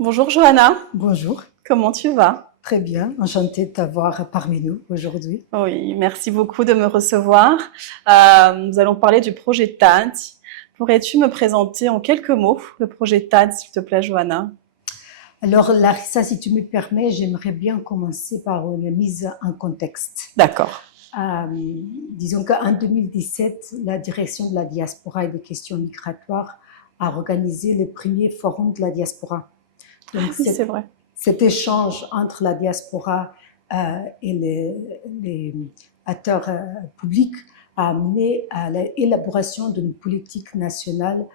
Bonjour Johanna, Bonjour, comment tu vas? très bien, enchantée de t'avoir parmi nous aujourd'hui. Oui, merci beaucoup de me recevoir. Nous allons parler du projet TAD. Pourrais-tu me présenter en quelques mots le projet TAD, s'il te plaît, Johanna? Alors Larissa, si tu me permets, j'aimerais bien commencer par une mise en contexte. D'accord. Disons qu'en 2017, la direction de la diaspora et des questions migratoires a organisé le premier forum de la diaspora. Donc Oui, c'est vrai. cet échange entre la diaspora et les acteurs publics a amené à l'élaboration d'une politique nationale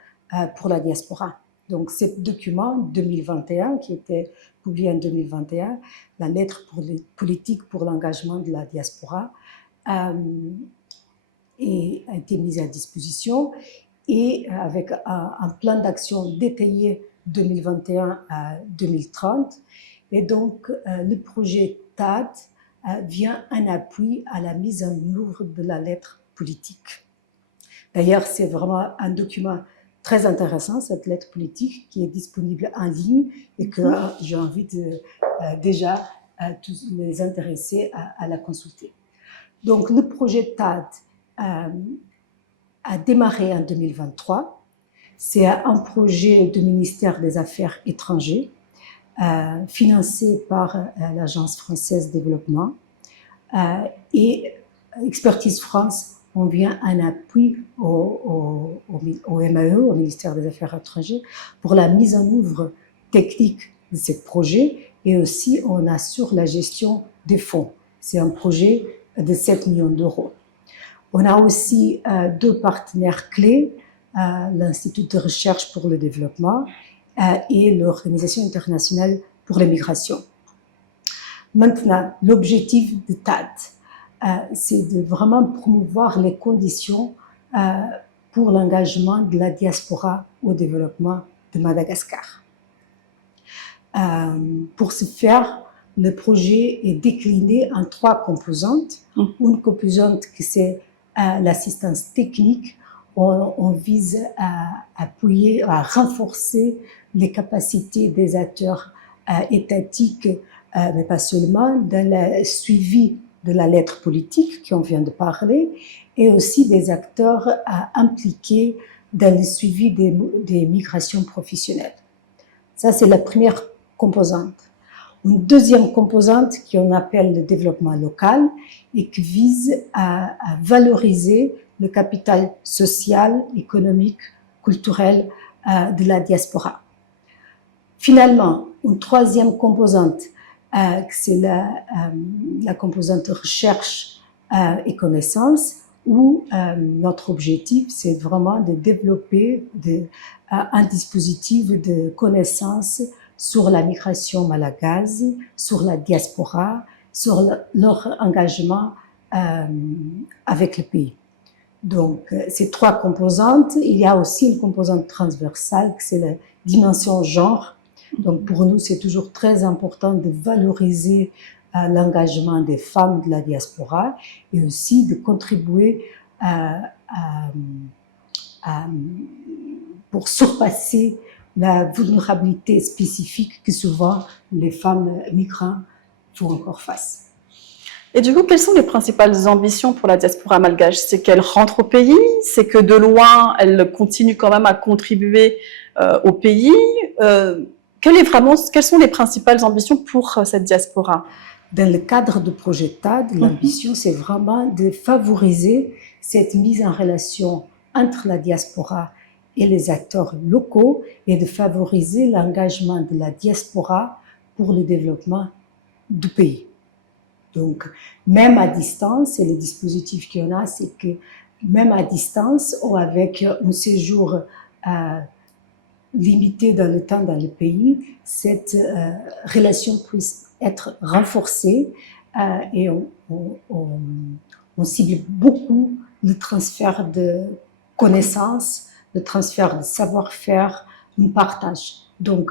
pour la diaspora. Donc, ce document 2021, qui était publié en 2021, la lettre pour les politiques pour l'engagement de la diaspora, a été mise à disposition et avec un plan d'action détaillé 2021 à 2030. Et donc, le projet TAD vient en appui à la mise en œuvre de la lettre politique. D'ailleurs, c'est vraiment un document très intéressant, cette lettre politique, qui est disponible en ligne et que j'ai envie de déjà tous les intéressés à la consulter. Donc, le projet TAD a démarré en 2023. C'est un projet du ministère des Affaires étrangères, financé par l'Agence française de développement et Expertise France. On vient en appui au MAE, au ministère des Affaires étrangères, pour la mise en œuvre technique de ce projet et aussi on assure la gestion des fonds. C'est un projet de 7 millions d'euros. On a aussi deux partenaires clés, l'Institut de recherche pour le développement et l'Organisation internationale pour les migrations. Maintenant, l'objectif de TAD, c'est de vraiment promouvoir les conditions pour l'engagement de la diaspora au développement de Madagascar. Pour ce faire, le projet est décliné en 3 composantes. Une composante qui c'est l'assistance technique. On vise à appuyer, à renforcer les capacités des acteurs étatiques, mais pas seulement, dans le suivi de la lettre politique qu'on vient de parler, et aussi des acteurs impliqués dans le suivi des migrations professionnelles. Ça, c'est la première composante. Une deuxième composante qu'on appelle le développement local et qui vise à valoriser le capital social, économique, culturel de la diaspora. Finalement, une troisième composante, c'est la composante recherche et connaissance, où notre objectif, c'est vraiment de développer un dispositif de connaissances sur la migration malgache, sur la diaspora, sur leur engagement avec le pays. Donc, ces 3 composantes, il y a aussi une composante transversale, c'est la dimension genre. Donc, pour nous, c'est toujours très important de valoriser l'engagement des femmes de la diaspora et aussi de contribuer pour surpasser la vulnérabilité spécifique que souvent les femmes migrantes font encore face. Et du coup, quelles sont les principales ambitions pour la diaspora malgache? C'est qu'elle rentre au pays? C'est que de loin, elle continue quand même à contribuer au pays? Quelles sont les principales ambitions pour cette diaspora? Dans le cadre du projet TAD, l'ambition, c'est vraiment de favoriser cette mise en relation entre la diaspora et les acteurs locaux et de favoriser l'engagement de la diaspora pour le développement du pays. Donc, même à distance, et le dispositif qu'il y en a, c'est que même à distance ou avec un séjour limité dans le temps dans le pays, cette relation puisse être renforcée et on cible beaucoup le transfert de connaissances, le transfert de savoir-faire, un partage. Donc,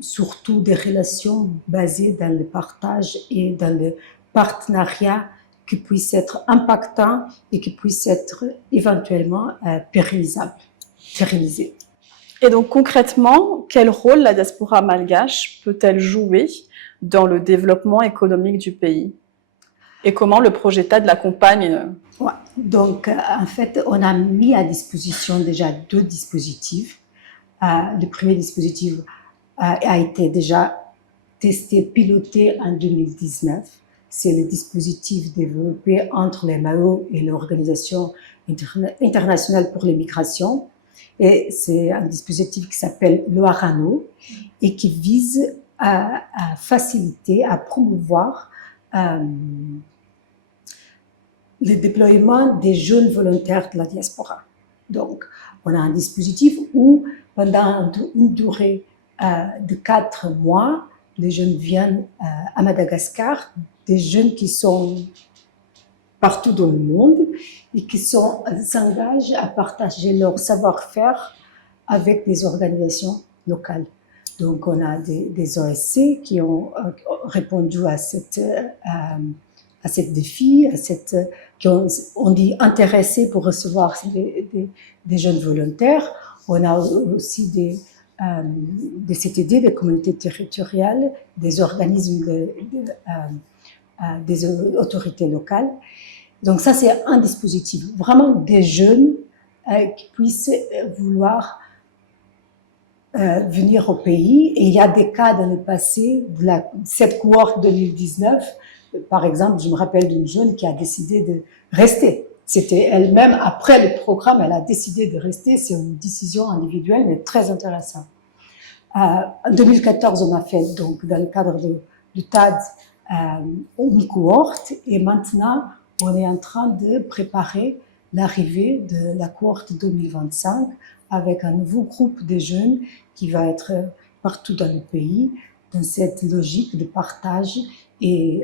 surtout des relations basées dans le partage et dans le partenariat qui puissent être impactants et qui puissent être éventuellement pérennisables. Et donc concrètement, quel rôle la diaspora malgache peut-elle jouer dans le développement économique du pays? Et comment le projet TAD l'accompagne? Ouais. Donc, en fait, on a mis à disposition déjà 2 dispositifs. Le premier dispositif a été déjà testé, piloté en 2019. C'est le dispositif développé entre les MAO et l'Organisation internationale pour les migrations. Et c'est un dispositif qui s'appelle l'OARANO et qui vise à faciliter, à promouvoir le déploiement des jeunes volontaires de la diaspora. Donc, on a un dispositif où, pendant une durée de 4 mois, les jeunes viennent à Madagascar, des jeunes qui sont partout dans le monde et qui s'engagent à partager leur savoir-faire avec des organisations locales. Donc, on a des OSC qui ont répondu à cette défi, qui ont dit intéressés pour recevoir des jeunes volontaires. On a aussi des CTD, des communautés territoriales, des organismes, des autorités locales. Donc ça, c'est un dispositif. Vraiment des jeunes qui puissent vouloir venir au pays. Et il y a des cas dans le passé, de cette cohorte 2019, par exemple, je me rappelle d'une jeune qui a décidé de rester. C'était elle-même, après le programme, elle a décidé de rester. C'est une décision individuelle, mais très intéressante. En 2014, on a fait, donc, dans le cadre du TAD, une cohorte. Et maintenant, on est en train de préparer l'arrivée de la cohorte 2025 avec un nouveau groupe de jeunes qui va être partout dans le pays, dans cette logique de partage. Et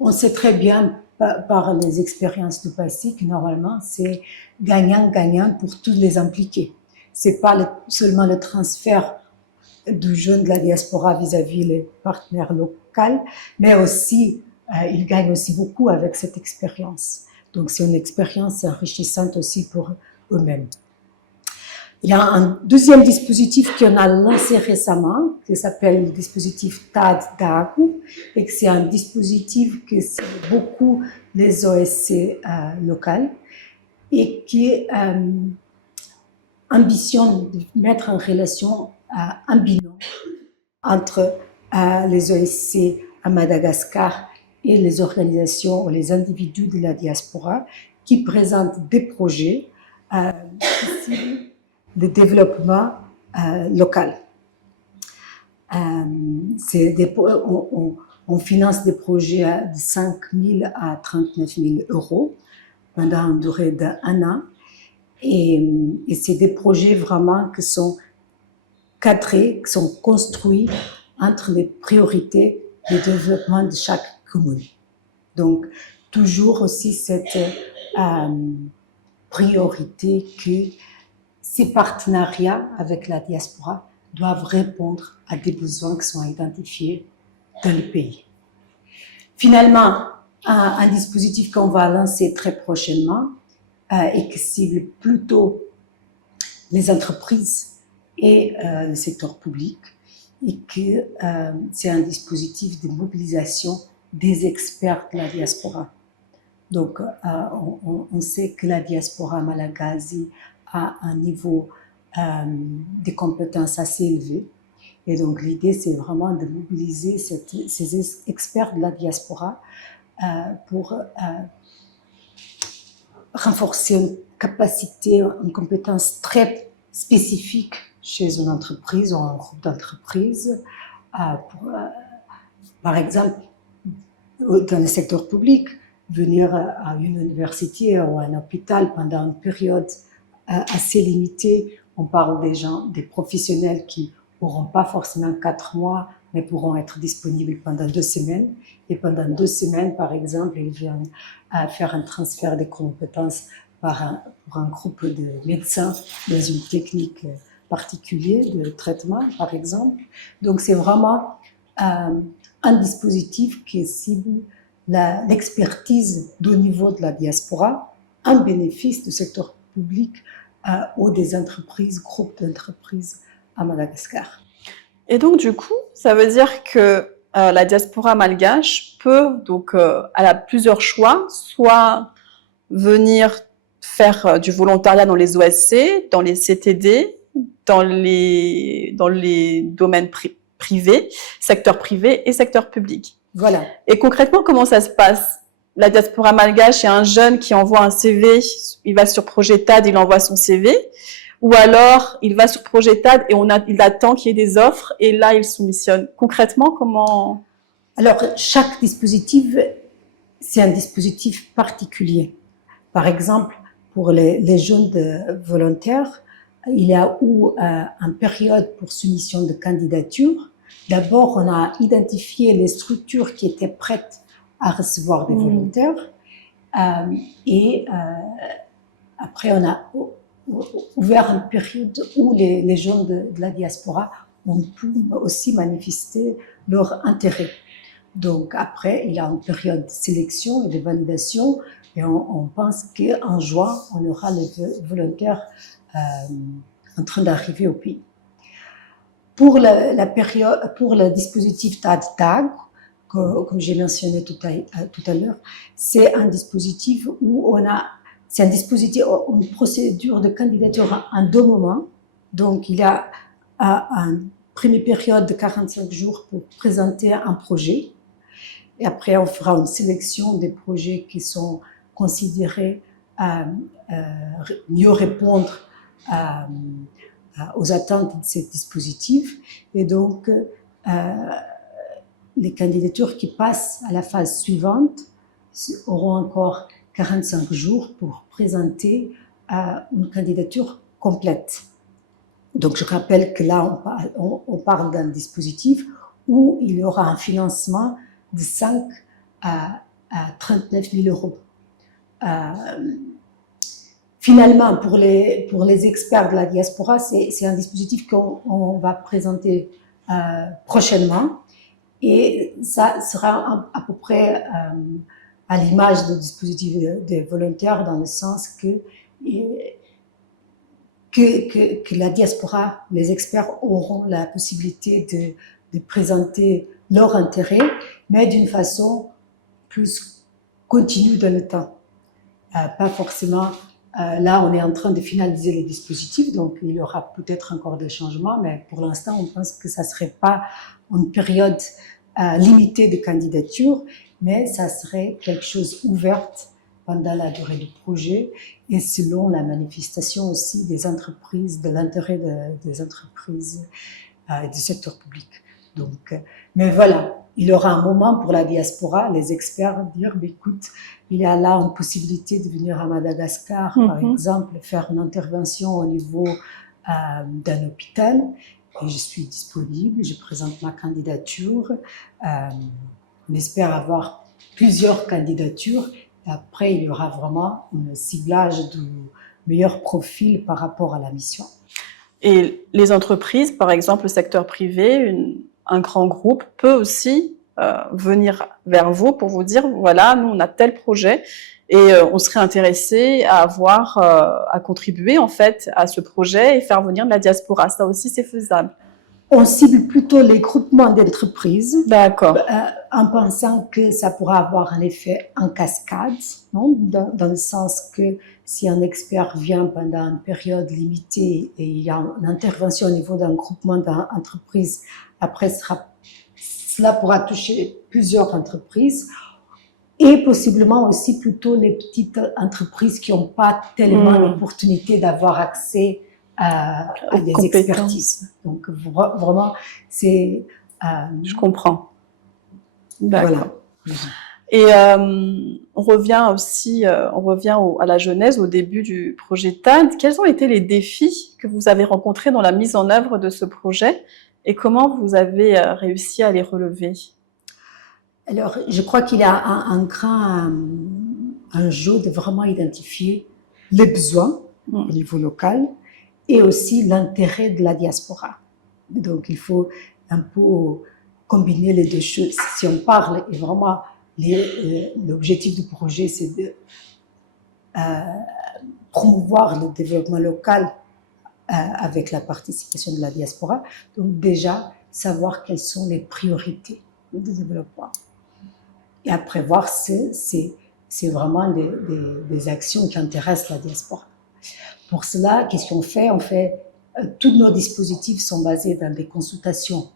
on sait très bien par les expériences du passé que normalement c'est gagnant-gagnant pour tous les impliqués. C'est pas seulement le transfert du jeune de la diaspora vis-à-vis les partenaires locaux, mais aussi ils gagnent aussi beaucoup avec cette expérience. Donc c'est une expérience enrichissante aussi pour eux-mêmes. Il y a un deuxième dispositif qu'on a lancé récemment, qui s'appelle le dispositif TAD DAGU, et que c'est un dispositif que c'est beaucoup les OSC locales et qui ambitionne de mettre en relation un binôme entre les OSC à Madagascar et les organisations ou les individus de la diaspora qui présentent des projets de développement local. On finance des projets de 5 000 à 39 000 euros pendant une durée d'1 an. Et c'est des projets vraiment qui sont cadrés, qui sont construits entre les priorités de développement de chaque commune. Donc, toujours aussi cette priorité que ces partenariats avec la diaspora doivent répondre à des besoins qui sont identifiés dans le pays. Finalement, un dispositif qu'on va lancer très prochainement et qui cible plutôt les entreprises et le secteur public, et que c'est un dispositif de mobilisation des experts de la diaspora. Donc, on sait que la diaspora malagasy a un niveau de compétences assez élevé. Et donc, l'idée, c'est vraiment de mobiliser ces experts de la diaspora pour renforcer une capacité, une compétence très spécifique chez une entreprise ou un groupe d'entreprises. Par exemple, dans le secteur public, venir à une université ou à un hôpital pendant une période assez limitée. On parle des gens, des professionnels qui n'auront pas forcément 4 mois, mais pourront être disponibles pendant 2 semaines. Et pendant 2 semaines, par exemple, ils viennent faire un transfert de compétences pour un groupe de médecins dans une technique particulière de traitement, par exemple. Donc, c'est vraiment un dispositif qui cible l'expertise de niveau de la diaspora, un bénéfice du secteur public ou des entreprises, groupes d'entreprises à Madagascar. Et donc, du coup, ça veut dire que la diaspora malgache peut, donc, elle a plusieurs choix, soit venir faire du volontariat dans les OSC, dans les CTD, dans les domaines privés, secteur privé et secteur public. Voilà. Et concrètement, comment ça se passe? La diaspora malgache, il y a un jeune qui envoie un CV, il va sur Projetad, il envoie son CV, ou alors il va sur Projetad et il attend qu'il y ait des offres et là il soumissionne. Concrètement, comment? Alors, chaque dispositif, c'est un dispositif particulier. Par exemple, pour les jeunes volontaires, il y a une période pour soumission de candidature. D'abord, on a identifié les structures qui étaient prêtes à recevoir des volontaires. Et après, on a ouvert une période où les jeunes de la diaspora ont pu aussi manifester leur intérêt. Donc après, il y a une période de sélection et de validation et on pense qu'en juin, on aura les volontaires en train d'arriver au pays. Pour le dispositif TAD-TAG, comme j'ai mentionné tout à l'heure, c'est un dispositif où c'est une procédure de candidature en 2 moments. Donc, il y a une première période de 45 jours pour présenter un projet. Et après, on fera une sélection des projets qui sont considérés mieux répondre aux attentes de ces dispositifs. Et donc, les candidatures qui passent à la phase suivante auront encore 45 jours pour présenter une candidature complète. Donc, je rappelle que là, on parle d'un dispositif où il y aura un financement de 5 à 39 000 euros. Finalement, pour les experts de la diaspora, c'est un dispositif qu'on va présenter prochainement et ça sera à peu près à l'image du dispositif des volontaires dans le sens que la diaspora, les experts auront la possibilité de présenter leur intérêt, mais d'une façon plus continue dans le temps. Pas forcément, là on est en train de finaliser les dispositifs, donc il y aura peut-être encore des changements, mais pour l'instant on pense que ça ne serait pas une période limitée de candidature, mais ça serait quelque chose ouverte pendant la durée du projet et selon la manifestation aussi des entreprises, de l'intérêt des entreprises et du secteur public. Donc, mais voilà, il y aura un moment pour la diaspora, les experts dire, écoute, il y a là une possibilité de venir à Madagascar, par exemple, faire une intervention au niveau d'un hôpital, et je suis disponible, je présente ma candidature, on espère avoir plusieurs candidatures. Après, il y aura vraiment un ciblage du meilleur profil par rapport à la mission. Et les entreprises, par exemple, le secteur privé, un grand groupe peut aussi venir vers vous pour vous dire, voilà, nous, on a tel projet et on serait intéressé à contribuer, en fait, à ce projet et faire venir de la diaspora. Ça aussi, c'est faisable. On cible plutôt les groupements d'entreprises. D'accord. En pensant que ça pourra avoir un effet en cascade, non? Dans le sens que si un expert vient pendant une période limitée et il y a une intervention au niveau d'un groupement d'entreprises, après cela pourra toucher plusieurs entreprises et possiblement aussi plutôt les petites entreprises qui n'ont pas tellement l'opportunité d'avoir accès à des expertises. Donc vraiment, c'est... Je comprends. D'accord. Voilà. Et on revient aussi, à la genèse, au début du projet TAD. Quels ont été les défis que vous avez rencontrés dans la mise en œuvre de ce projet et comment vous avez réussi à les relever? Alors, je crois qu'il y a un grand enjeu de vraiment identifier les besoins au niveau local et aussi l'intérêt de la diaspora. Donc, il faut un peu combiner les deux choses. Si on parle, et vraiment, l'objectif du projet, c'est de promouvoir le développement local avec la participation de la diaspora. Donc déjà, savoir quelles sont les priorités de développement. Et après voir si c'est vraiment des actions qui intéressent la diaspora. Pour cela, qu'est-ce qu'on fait? Tous nos dispositifs sont basés dans des consultations.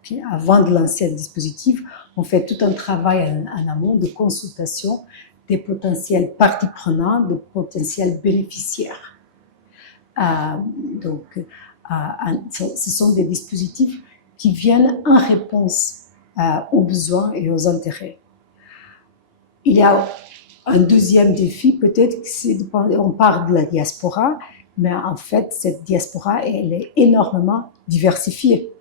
Okay? Avant de lancer un dispositif, on fait tout un travail en amont de consultation des potentiels parties prenantes, des potentiels bénéficiaires. Ce sont des dispositifs qui viennent en réponse aux besoins et aux intérêts. Il y a un deuxième défi, peut-être, on parle de la diaspora, mais en fait, cette diaspora, elle est énormément diversifiée.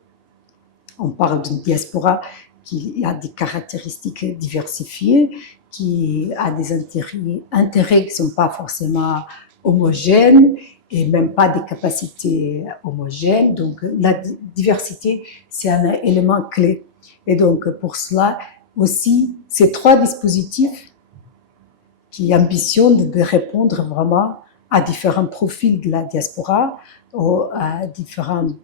On parle d'une diaspora qui a des caractéristiques diversifiées, qui a des intérêts qui ne sont pas forcément homogènes et même pas des capacités homogènes. Donc, la diversité, c'est un élément clé. Et donc, pour cela, aussi, ces trois dispositifs qui ambitionnent de répondre vraiment à différents profils de la diaspora, à différentes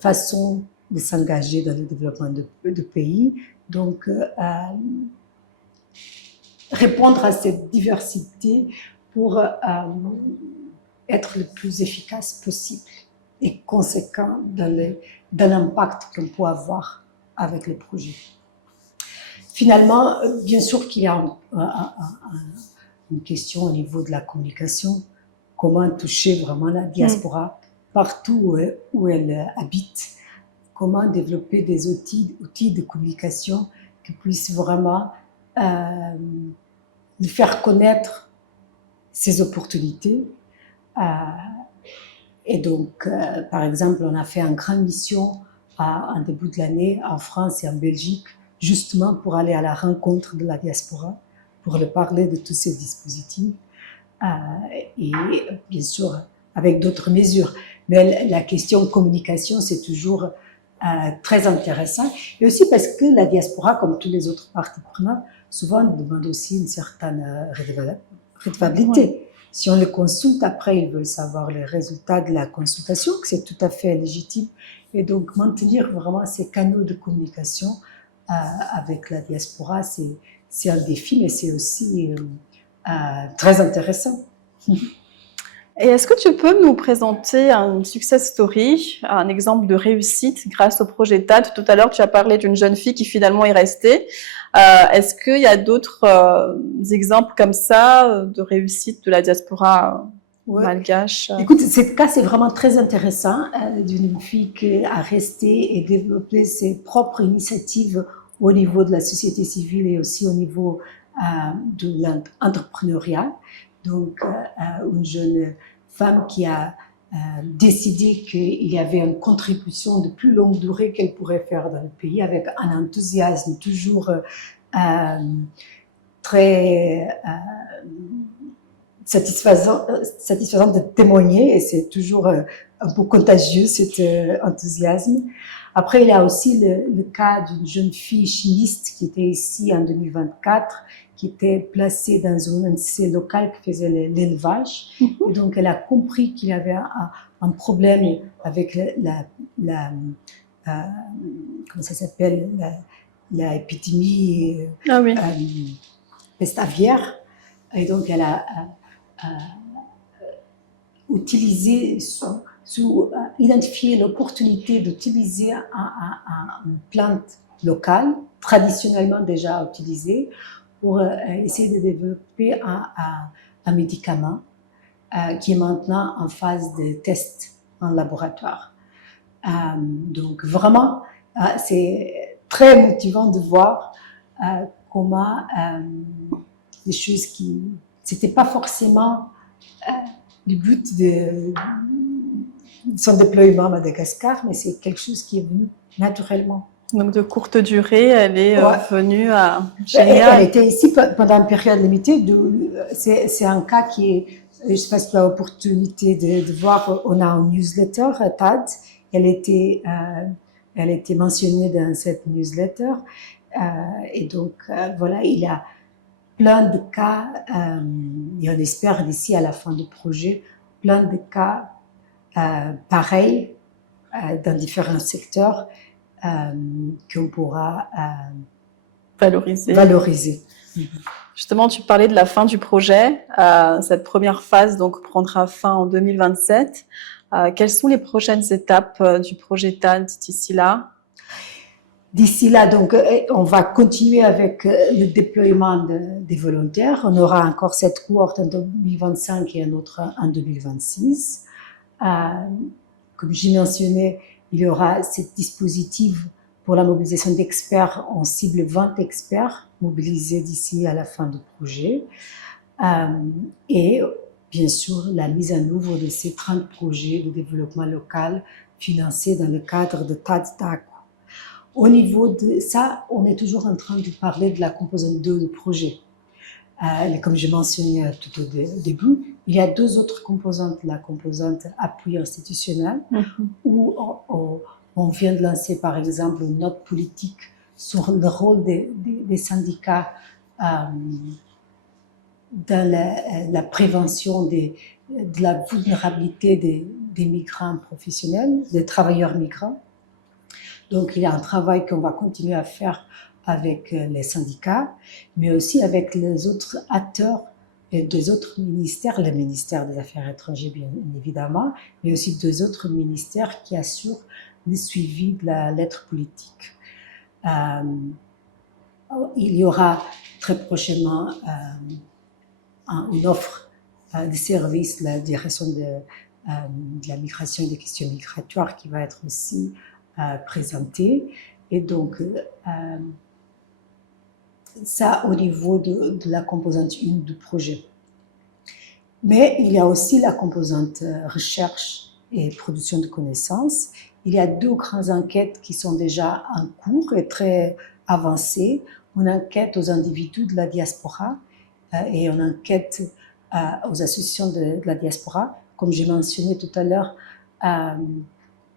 façons de s'engager dans le développement de pays. Donc, répondre à cette diversité pour être le plus efficace possible et conséquent dans l'impact qu'on peut avoir avec le projet. Finalement, bien sûr qu'il y a une question au niveau de la communication, comment toucher vraiment la diaspora partout où elle habite, comment développer des outils de communication qui puissent vraiment lui faire connaître ses opportunités. Et donc, par exemple, on a fait une grande mission en début de l'année en France et en Belgique, justement pour aller à la rencontre de la diaspora, pour leur parler de tous ces dispositifs, et bien sûr avec d'autres mesures. Mais la question communication, c'est toujours très intéressant, et aussi parce que la diaspora, comme tous les autres parties prenantes, souvent demande aussi une certaine redevabilité. Si on les consulte, après, ils veulent savoir les résultats de la consultation, que c'est tout à fait légitime. Et donc, maintenir vraiment ces canaux de communication avec la diaspora, c'est un défi, mais c'est aussi très intéressant. Et est-ce que tu peux nous présenter un success story, un exemple de réussite grâce au projet TAD? Tout à l'heure, tu as parlé d'une jeune fille qui finalement est restée. Est-ce qu'il y a d'autres exemples comme ça de réussite de la diaspora malgache? Écoute, ce cas, c'est vraiment très intéressant, d'une fille qui a resté et développé ses propres initiatives au niveau de la société civile et aussi au niveau de l'entrepreneuriat. Donc, une jeune femme qui a décidé qu'il y avait une contribution de plus longue durée qu'elle pourrait faire dans le pays avec un enthousiasme toujours très satisfaisant de témoigner, et c'est toujours un peu contagieux cet enthousiasme. Après, il y a aussi le cas d'une jeune fille chimiste qui était ici en 2024, qui était placée dans une entité locale qui faisait l'élevage. Et donc, elle a compris qu'il y avait un problème avec comment ça s'appelle, la épidémie peste aviaire. Et donc, elle a identifié l'opportunité d'utiliser une plante locale, traditionnellement déjà utilisée, pour essayer de développer un médicament qui est maintenant en phase de test en laboratoire. Donc vraiment, c'est très motivant de voir comment des choses qui c'était pas forcément le but de son déploiement à Madagascar, mais c'est quelque chose qui est venu naturellement. Donc de courte durée, elle est venue à Génial. Elle était ici pendant une période limitée. C'est un cas qui est, je ne sais pas si tu as l'opportunité de voir, on a un newsletter TAD. Elle était mentionnée dans cette newsletter. Et donc, voilà, il a plein de cas, et on espère d'ici à la fin du projet, plein de cas pareils dans différents secteurs qu'on pourra valoriser. Justement, tu parlais de la fin du projet. Cette première phase donc prendra fin en 2027. Quelles sont les prochaines étapes du projet TAD d'ici là? D'ici là, donc, on va continuer avec le déploiement des volontaires. On aura encore cette cohorte en 2025 et un autre en 2026. Comme j'ai mentionné, il y aura ce dispositif pour la mobilisation d'experts. On cible 20 experts mobilisés d'ici à la fin du projet. Et bien sûr, la mise en œuvre de ces 30 projets de développement local financés dans le cadre de TAD-TAC. Au niveau de ça, on est toujours en train de parler de la composante 2 du projet. Comme je mentionnais tout au début, il y a deux autres composantes. La composante appui institutionnel, où on vient de lancer par exemple une note politique sur le rôle des syndicats dans la prévention de la vulnérabilité des migrants professionnels, des travailleurs migrants. Donc, il y a un travail qu'on va continuer à faire avec les syndicats, mais aussi avec les autres acteurs et des autres ministères, le ministère des Affaires étrangères, bien évidemment, mais aussi deux autres ministères qui assurent le suivi de la lettre politique. Il y aura très prochainement une offre de services de la direction de la migration et des questions migratoires qui va être aussi présentée. Et donc, ça au niveau de la composante 1 du projet. Mais il y a aussi la composante recherche et production de connaissances. Il y a deux grandes enquêtes qui sont déjà en cours et très avancées. Une enquête aux individus de la diaspora et une enquête aux associations de la diaspora. Comme j'ai mentionné tout à l'heure,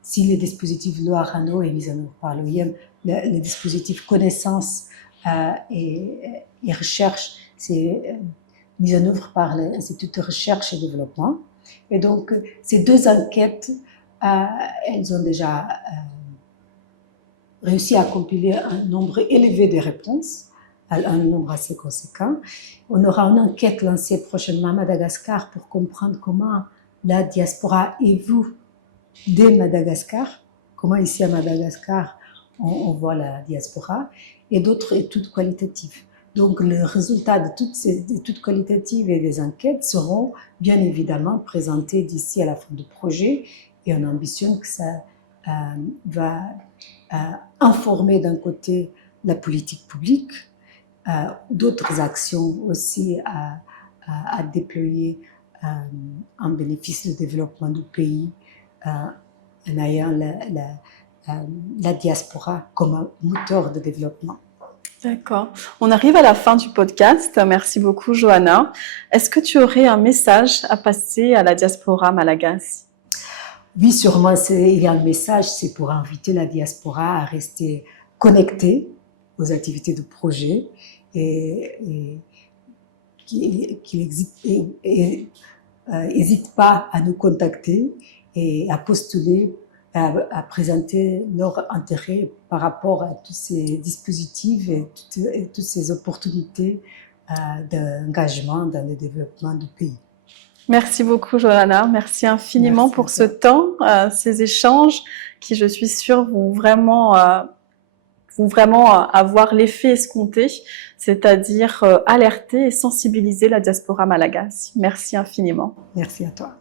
si le dispositif Loarano est mis en œuvre par l'OIM, le dispositif connaissance et recherche, c'est mis en œuvre par l'Institut de recherche et développement. Et donc, ces deux enquêtes, elles ont déjà réussi à compiler un nombre élevé de réponses, un nombre assez conséquent. On aura une enquête lancée prochainement à Madagascar pour comprendre comment la diaspora évolue dès Madagascar, comment ici à Madagascar on voit la diaspora, et d'autres études qualitatives. Donc, le résultat de toutes ces études qualitatives et des enquêtes seront bien évidemment présentés d'ici à la fin du projet, et on ambitionne que ça va informer d'un côté la politique publique, d'autres actions aussi à déployer en bénéfice du développement du pays, en ayant la diaspora comme un moteur de développement. D'accord. On arrive à la fin du podcast. Merci beaucoup, Johanna. Est-ce que tu aurais un message à passer à la diaspora malagasy? Oui, sûrement, il y a un message, c'est pour inviter la diaspora à rester connectée aux activités du projet et qu'il n'hésite pas à nous contacter et à postuler, à présenter leur intérêt par rapport à tous ces dispositifs et toutes ces opportunités d'engagement dans le développement du pays. Merci beaucoup, Johanna. Merci infiniment. Merci pour ce temps, ces échanges qui, je suis sûre, vont vraiment avoir l'effet escompté, c'est-à-dire alerter et sensibiliser la diaspora malagasy. Merci infiniment. Merci à toi.